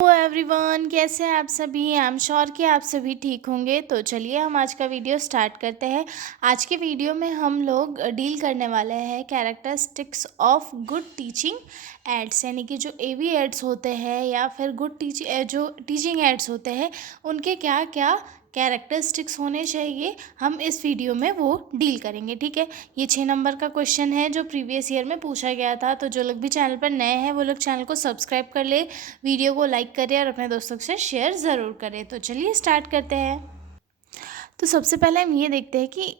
Hello everyone, कैसे हैं आप सभी। आई एम श्योर कि आप सभी ठीक होंगे। तो चलिए हम आज का वीडियो स्टार्ट करते हैं। आज के वीडियो में हम लोग डील करने वाले हैं characteristics of good teaching ads, यानी कि जो एवी एड्स होते हैं या फिर गुड जो टीचिंग एड्स होते हैं उनके क्या क्या कैरेक्टरिस्टिक्स होने चाहिए, हम इस वीडियो में वो डील करेंगे। ठीक है, ये 6 नंबर का क्वेश्चन है जो प्रीवियस ईयर में पूछा गया था। तो जो लोग भी चैनल पर नए हैं वो लोग चैनल को सब्सक्राइब कर ले, वीडियो को लाइक करें और अपने दोस्तों के साथ शेयर ज़रूर करें। तो चलिए स्टार्ट करते हैं। तो सबसे पहले हम ये देखते हैं कि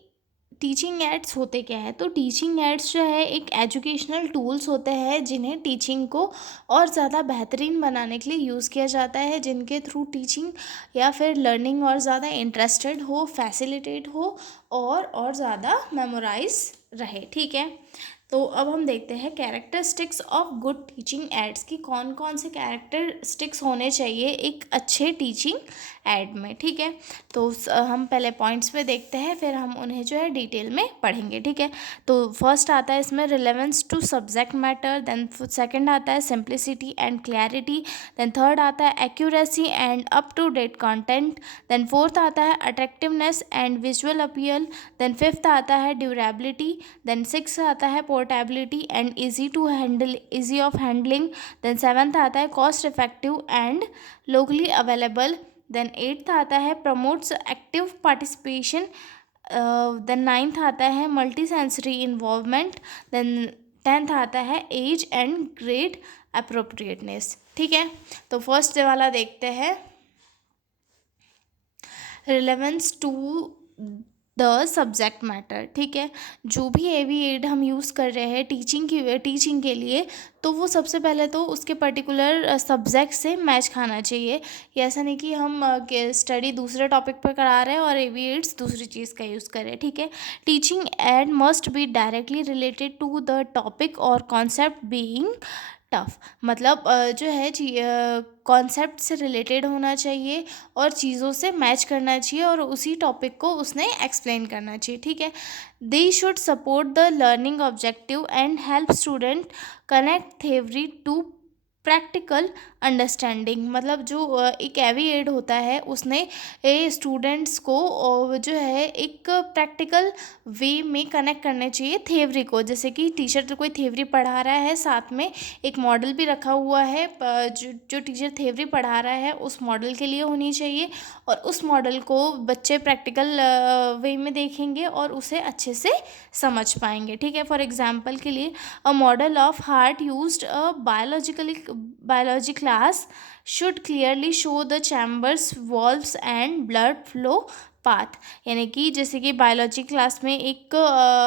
टीचिंग एड्स होते क्या है। तो टीचिंग एड्स जो है एक एजुकेशनल टूल्स होते हैं जिन्हें टीचिंग को और ज़्यादा बेहतरीन बनाने के लिए यूज़ किया जाता है, जिनके थ्रू टीचिंग या फिर लर्निंग और ज़्यादा इंटरेस्टेड हो, फैसिलिटेट हो और ज़्यादा मेमोराइज रहे। ठीक है, तो अब हम देखते हैं characteristics of good teaching ads की कौन कौन से कैरेक्टरिस्टिक्स होने चाहिए एक अच्छे टीचिंग एड में। ठीक है, तो हम पहले पॉइंट्स पे देखते हैं, फिर हम उन्हें जो है डिटेल में पढ़ेंगे। ठीक है, तो फर्स्ट आता है इसमें relevance to subject matter, then second आता है simplicity and clarity, then third आता है accuracy and up to date content, then fourth आता है attractiveness and visual appeal, then fifth आता है ड्यूरेबिलिटी, देन सिक्स आता है portability and easy of handling, then seventh आता है cost effective and locally available, then eighth आता है promotes active participation, then ninth आता है multi sensory involvement, then tenth आता है एज एंड ग्रेड अप्रोप्रिएटनेस। ठीक है, तो फर्स्ट वाला देखते हैं, relevance to the subject matter. ठीक है, जो भी एवी एड हम यूज़ कर रहे हैं टीचिंग के लिए, तो वो सबसे पहले तो उसके पर्टिकुलर सब्जेक्ट से मैच खाना चाहिए। ये ऐसा नहीं कि हम स्टडी दूसरे टॉपिक पर करा रहे हैं और एवी एड्स दूसरी चीज़ का यूज़ करें। ठीक है, teaching aid must be directly related to the topic और कॉन्सेप्ट बीइंग टफ। मतलब जो है कॉन्सेप्ट से रिलेटेड होना चाहिए और चीज़ों से मैच करना चाहिए और उसी टॉपिक को उसने एक्सप्लेन करना चाहिए। ठीक है, they should support the learning objective and help student connect theory to practical understanding. मतलब जो एक एवी एड होता है उसने स्टूडेंट्स को जो है एक प्रैक्टिकल वे में कनेक्ट करने चाहिए थ्योरी को। जैसे कि टीचर तो कोई थ्योरी पढ़ा रहा है, साथ में एक मॉडल भी रखा हुआ है, जो टीचर थ्योरी पढ़ा रहा है उस मॉडल के लिए होनी चाहिए और उस मॉडल को बच्चे प्रैक्टिकल वे में देखेंगे और उसे अच्छे से समझ पाएंगे। ठीक है, फॉर एग्जांपल के लिए a model of heart used a biology class should clearly show the chambers, valves and blood flow path. यानी कि जैसे कि बायोलॉजी क्लास में एक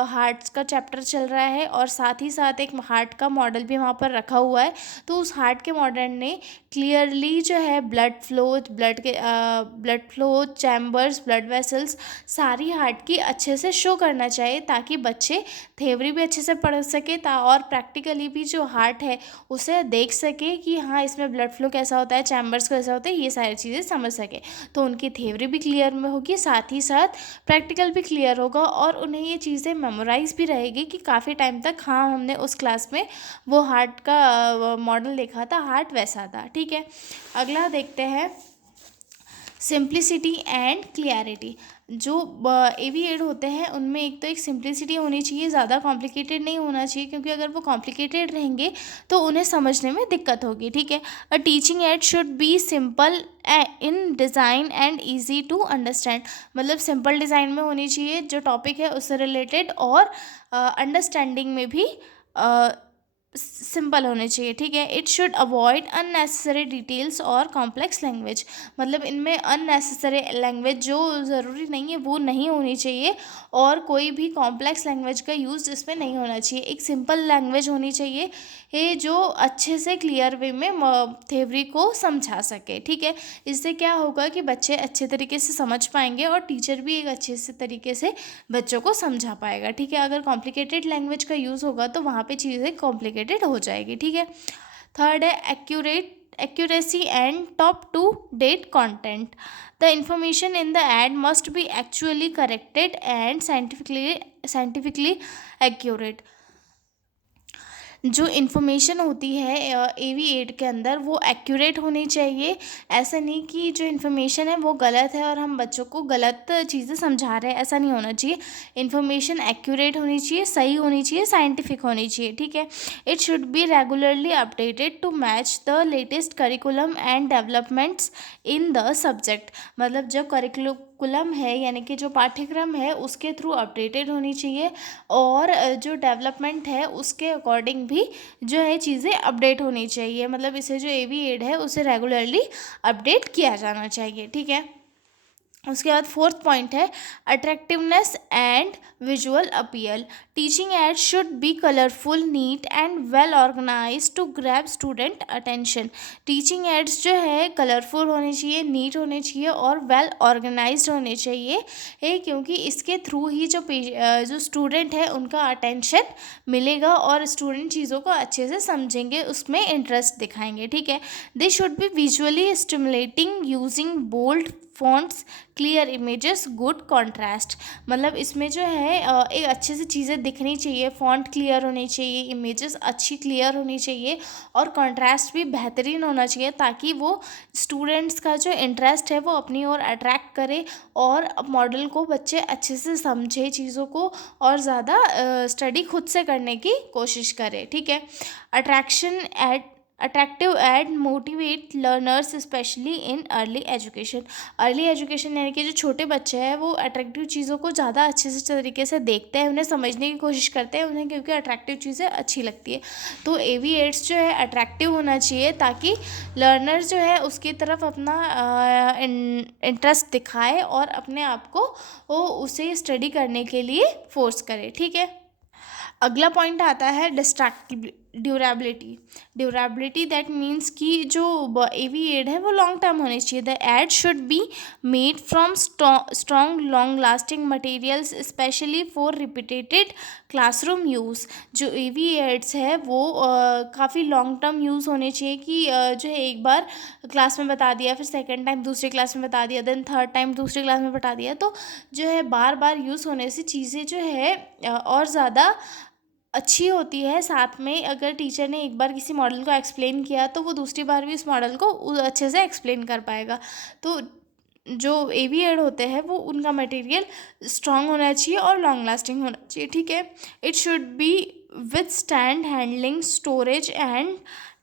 हार्ट्स का चैप्टर चल रहा है और साथ ही साथ एक हार्ट का मॉडल भी वहाँ पर रखा हुआ है, तो उस हार्ट के मॉडल ने क्लियरली जो है blood flow chambers, blood vessels, सारी हार्ट की अच्छे से शो करना चाहिए ताकि बच्चे थ्योरी भी अच्छे से पढ़ सके और प्रैक्टिकली भी जो हार्ट है उसे देख सके कि हाँ इसमें ब्लड फ्लो कैसा होता है, चैम्बर्स कैसा होता है, ये सारी चीज़ें समझ सके। तो उनकी थ्योरी भी क्लियर में होगी, साथ ही साथ प्रैक्टिकल भी क्लियर होगा और उन्हें ये चीज़ें मेमोराइज भी रहेगी कि काफ़ी टाइम तक हाँ हमने उस क्लास में वो हार्ट का मॉडल देखा था, हार्ट वैसा था। ठीक है, अगला देखते हैं सिंप्लिसिटी एंड क्लियरिटी। जो एवी एड होते हैं उनमें एक तो एक सिंप्लिसिटी होनी चाहिए, ज़्यादा कॉम्प्लिकेटेड नहीं होना चाहिए, क्योंकि अगर वो कॉम्प्लिकेटेड रहेंगे तो उन्हें समझने में दिक्कत होगी। ठीक है, a teaching aid should be simple in design and easy to understand. मतलब सिंपल डिज़ाइन में होनी चाहिए जो टॉपिक है उससे रिलेटेड, और अंडरस्टैंडिंग में भी सिंपल होने चाहिए। ठीक है, it should avoid unnecessary details और कॉम्प्लेक्स लैंग्वेज। मतलब इनमें अननेसेसरी लैंग्वेज जो ज़रूरी नहीं है वो नहीं होनी चाहिए और कोई भी कॉम्प्लेक्स लैंग्वेज का यूज़ इसमें नहीं होना चाहिए। एक सिंपल लैंग्वेज होनी चाहिए जो अच्छे से क्लियर वे में थ्योरी को समझा सके। ठीक है, इससे क्या होगा कि बच्चे अच्छे तरीके से समझ पाएंगे और टीचर भी एक अच्छे से तरीके से बच्चों को समझा पाएगा। ठीक है, अगर कॉम्प्लिकेटेड लैंग्वेज का यूज़ होगा तो वहाँ पे चीज़ें कॉम्प्लिकेटेड हो जाएगी। ठीक है, थर्ड है accuracy and top to date content. The information in the aid must be actually corrected and scientifically accurate. जो इन्फॉर्मेशन होती है एवी एड के अंदर वो एक्यूरेट होनी चाहिए। ऐसा नहीं कि जो इन्फॉर्मेशन है वो गलत है और हम बच्चों को गलत चीज़ें समझा रहे हैं, ऐसा नहीं होना चाहिए। इन्फॉर्मेशन एक्यूरेट होनी चाहिए, सही होनी चाहिए, साइंटिफिक होनी चाहिए, ठीक है। It should be regularly updated to match the latest curriculum and developments in the subject. मतलब जो करिकुलम है यानी कि जो पाठ्यक्रम है उसके थ्रू अपडेटेड होनी चाहिए और जो डेवलपमेंट है उसके अकॉर्डिंग भी जो है चीज़ें अपडेट होनी चाहिए। मतलब इसे जो एवी एड है उसे रेगुलरली अपडेट किया जाना चाहिए, ठीक है। उसके बाद फोर्थ पॉइंट है attractiveness and visual appeal. Teaching aid should be colourful, neat and well organize to grab student attention. Teaching aids जो है कलरफुल होने चाहिए, नीट होने चाहिए और वेल ऑर्गेनाइज्ड होने चाहिए क्योंकि इसके थ्रू ही जो स्टूडेंट है उनका अटेंशन मिलेगा और स्टूडेंट चीज़ों को अच्छे से समझेंगे, उसमें इंटरेस्ट दिखाएंगे, ठीक है। They should be visually stimulating using bold fonts, clear images, good contrast. मतलब इसमें जो है एक अच्छे से चीज़ें दिखनी चाहिए, फॉन्ट क्लियर होनी चाहिए, इमेजेस अच्छी क्लियर होनी चाहिए और कॉन्ट्रास्ट भी बेहतरीन होना चाहिए ताकि वो स्टूडेंट्स का जो इंटरेस्ट है वो अपनी ओर अट्रैक्ट करे और मॉडल को बच्चे अच्छे से समझे चीज़ों को और ज़्यादा स्टडी खुद से करने की कोशिश करें, ठीक है। Attractive aid motivate learners specially in early education. Early education यानी कि जो छोटे बच्चे हैं वो अट्रैक्टिव चीज़ों को ज़्यादा अच्छे से तरीके से देखते हैं, उन्हें समझने की कोशिश करते हैं, उन्हें क्योंकि अट्रैक्टिव चीज़ें अच्छी लगती है। तो एवी एड्स जो है अट्रैक्टिव होना चाहिए ताकि लर्नर जो है उसकी तरफ अपना इंटरेस्ट दिखाए और अपने आप को वो उसे स्टडी करने के लिए फोर्स करे, ठीक है। अगला पॉइंट आता है ड्यूरेबिलिटी। ड्यूरेबिलिटी दैट मीन्स कि जो एवी एड है वो लॉन्ग टर्म होनी चाहिए। The aid should be made from strong long lasting materials specially for repeated classroom use. जो एवी एड्स है वो काफ़ी लॉन्ग टर्म यूज़ होने चाहिए कि जो है एक बार क्लास में बता दिया, फिर सेकेंड टाइम दूसरी क्लास में बता दिया, देन थर्ड टाइम दूसरी क्लास में बता दिया, तो जो है बार बार यूज़ होने से चीज़ें जो है और ज़्यादा अच्छी होती है। साथ में अगर टीचर ने एक बार किसी मॉडल को एक्सप्लेन किया तो वो दूसरी बार भी उस मॉडल को अच्छे से एक्सप्लेन कर पाएगा। तो जो एवी एड होते हैं वो उनका मटेरियल स्ट्रॉन्ग होना चाहिए और लॉन्ग लास्टिंग होना चाहिए, ठीक है। It should B withstand handling, storage and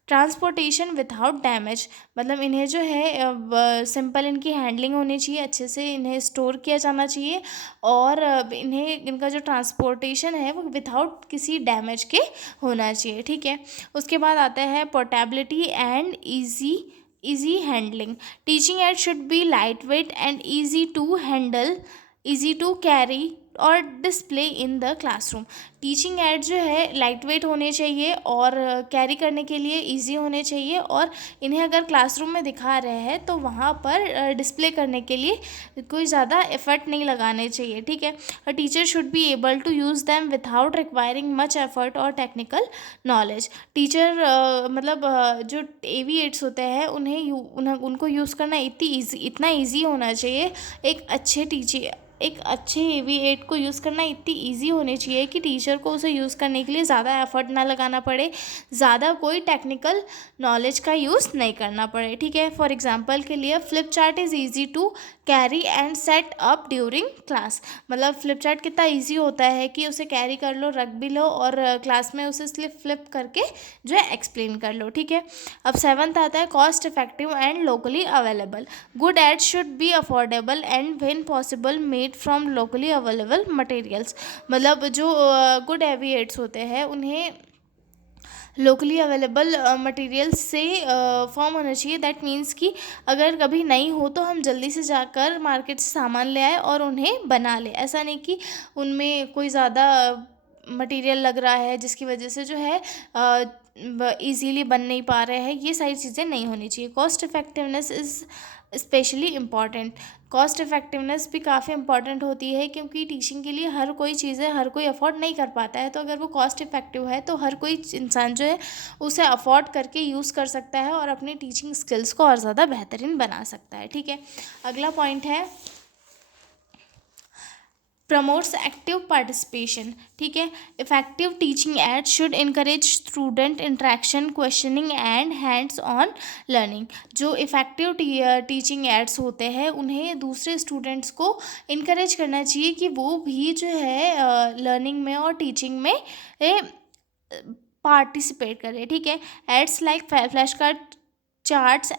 transportation without damage. मतलब इन्हें जो है सिंपल इनकी हैंडलिंग होनी चाहिए, अच्छे से इन्हें स्टोर किया जाना चाहिए और इन्हें इनका जो ट्रांसपोर्टेशन है वो विदाउट किसी डैमेज के होना चाहिए, ठीक है। उसके बाद आता है portability and easy handling. Teaching aid should be light weight and easy to handle, easy to carry और display in the classroom. Teaching aid जो है लाइट वेट होने चाहिए और कैरी करने के लिए इजी होने चाहिए और इन्हें अगर क्लासरूम में दिखा रहे हैं तो वहाँ पर डिस्प्ले करने के लिए कोई ज़्यादा एफर्ट नहीं लगाने चाहिए, ठीक है। A teacher should be able to use them without requiring much effort और टेक्निकल नॉलेज। टीचर मतलब जो एवी एड्स होते हैं उनको यूज़ करना इतना ईजी होना चाहिए। एक अच्छे एवी एड को यूज़ करना इतनी इजी होनी चाहिए कि टीचर को उसे यूज़ करने के लिए ज़्यादा एफर्ट ना लगाना पड़े, ज़्यादा कोई टेक्निकल नॉलेज का यूज़ नहीं करना पड़े, ठीक है। फॉर एग्जांपल के लिए flip chart is easy to carry and set up during class. मतलब फ्लिप चार्ट कितना इजी होता है कि उसे कैरी कर लो, रख भी लो और क्लास में उसे फ्लिप करके जो है एक्सप्लेन कर लो, ठीक है। अब सेवन्थ आता है cost effective and locally available. Good aids should be affordable and when possible made from locally available materials. मतलब जो गुड एवी एड्स होते हैं उन्हें लोकली अवेलेबल मटेरियल से फॉर्म होना चाहिए। दैट मीन्स कि अगर कभी नहीं हो तो हम जल्दी से जाकर मार्केट से सामान ले आए और उन्हें बना लें। ऐसा नहीं कि उनमें कोई ज़्यादा मटेरियल लग रहा है जिसकी वजह से जो है ईजीली बन नहीं पा रहे हैं, ये सारी चीज़ें नहीं होनी चाहिए। Cost effectiveness is specially important. Cost effectiveness भी काफ़ी इंपॉर्टेंट होती है क्योंकि टीचिंग के लिए हर कोई चीज़ें हर कोई अफोर्ड नहीं कर पाता है, तो अगर वो कॉस्ट इफ़ेक्टिव है तो हर कोई इंसान जो है उसे अफोर्ड करके यूज़ कर सकता है और अपनी टीचिंग स्किल्स को और ज़्यादा बेहतरीन बना सकता है, ठीक है। अगला पॉइंट है प्रमोट्स एक्टिव पार्टिसिपेशन, ठीक है। Effective teaching ads should encourage student interaction, questioning and hands on learning. जो इफेक्टिव टीचिंग एड्स होते हैं उन्हें दूसरे स्टूडेंट्स को इनकरेज करना चाहिए कि वो भी जो है लर्निंग में और टीचिंग में पार्टिसिपेट करें, ठीक है। Aids like flash card, charts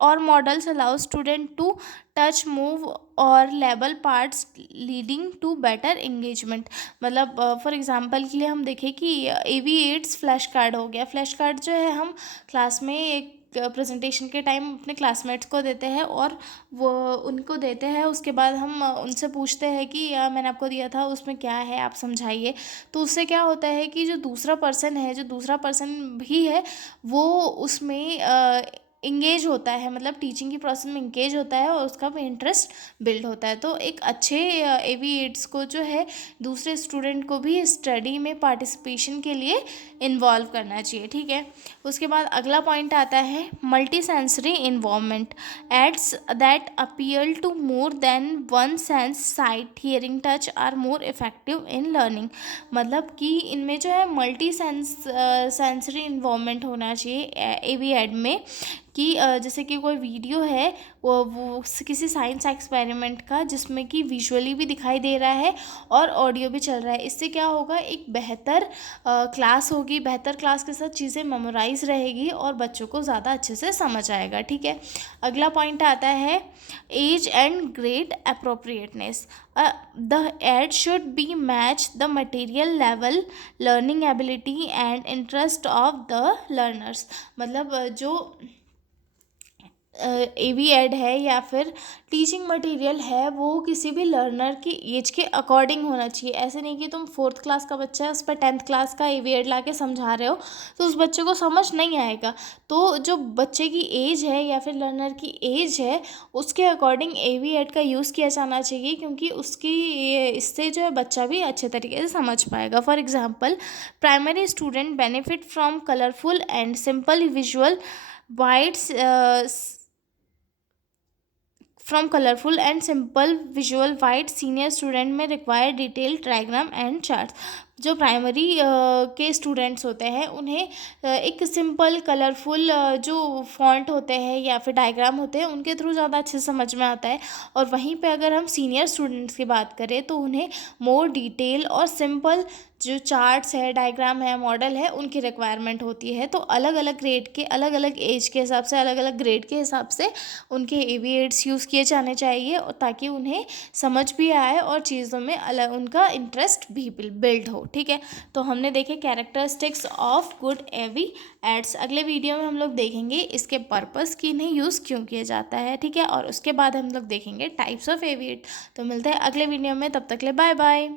और models allow student to touch, move और label parts, leading to better engagement. मतलब फॉर एग्जांपल के लिए हम देखें कि AV8 फ्लैश कार्ड हो गया। फ्लैश कार्ड जो है हम क्लास में एक प्रेजेंटेशन के टाइम अपने क्लासमेट्स को देते हैं और वो उनको देते हैं। उसके बाद हम उनसे पूछते हैं कि मैंने आपको दिया था उसमें क्या है, आप समझाइए। तो उससे क्या होता है कि जो दूसरा पर्सन भी है वो उसमें इंगेज होता है, मतलब टीचिंग की प्रोसेस में इंगेज होता है और उसका भी इंटरेस्ट बिल्ड होता है। तो एक अच्छे AV8 को जो है दूसरे स्टूडेंट को भी स्टडी में पार्टिसिपेशन के लिए इन्वॉल्व करना चाहिए, ठीक है। उसके बाद अगला पॉइंट आता है multi sensory involvement. Aids that appeal to more than one sense, sight, hearing, touch are more effective in learning. मतलब कि इनमें जो है मल्टी सेंसरी इन्वॉल्वमेंट होना चाहिए AV8 में, कि जैसे कि कोई वीडियो है वो किसी साइंस एक्सपेरिमेंट का जिसमें कि विजुअली भी दिखाई दे रहा है और ऑडियो भी चल रहा है। इससे क्या होगा, एक बेहतर क्लास होगी, बेहतर क्लास के साथ चीज़ें मेमोराइज रहेगी और बच्चों को ज़्यादा अच्छे से समझ आएगा, ठीक है। अगला पॉइंट आता है age and grade appropriateness. The aid should be match the material level, learning ability and interest of the learners. मतलब जो AV8 है या फिर टीचिंग मटेरियल है वो किसी भी लर्नर की एज के अकॉर्डिंग होना चाहिए। ऐसे नहीं कि तुम 4th क्लास का बच्चा है उस पर 10th क्लास का AV8 ला के समझा रहे हो तो उस बच्चे को समझ नहीं आएगा। तो जो बच्चे की एज है या फिर लर्नर की एज है उसके अकॉर्डिंग AV8 का यूज़ किया जाना चाहिए, क्योंकि उसकी इससे जो है बच्चा भी अच्छे तरीके से समझ पाएगा। For example, primary student benefit from colourful and simple visual wides from colorful and simple visual white, senior student में require detailed diagram and charts। जो प्राइमरी के स्टूडेंट्स होते हैं उन्हें एक सिंपल कलरफुल जो फॉन्ट होते हैं या फिर डायग्राम होते हैं उनके थ्रू ज़्यादा अच्छे से समझ में आता है। और वहीं पे अगर हम सीनियर स्टूडेंट्स की बात करें तो उन्हें मोर डिटेल और सिंपल जो चार्ट्स है, डायग्राम है, मॉडल है, उनकी रिक्वायरमेंट होती है। तो अलग अलग ग्रेड के, अलग अलग एज के हिसाब से, अलग अलग ग्रेड के हिसाब से उनके AV8 यूज़ किए जाने चाहिए और ताकि उन्हें समझ भी आए और चीज़ों में अलग उनका इंटरेस्ट भी बिल्ड हो, ठीक है। तो हमने देखे कैरेक्टरिस्टिक्स ऑफ गुड AV8। अगले वीडियो में हम लोग देखेंगे इसके पर्पस कि इन्हें यूज़ क्यों किया जाता है, ठीक है। और उसके बाद हम लोग देखेंगे टाइप्स ऑफ AV8। तो मिलते हैं अगले वीडियो में, तब तक ले बाय बाय।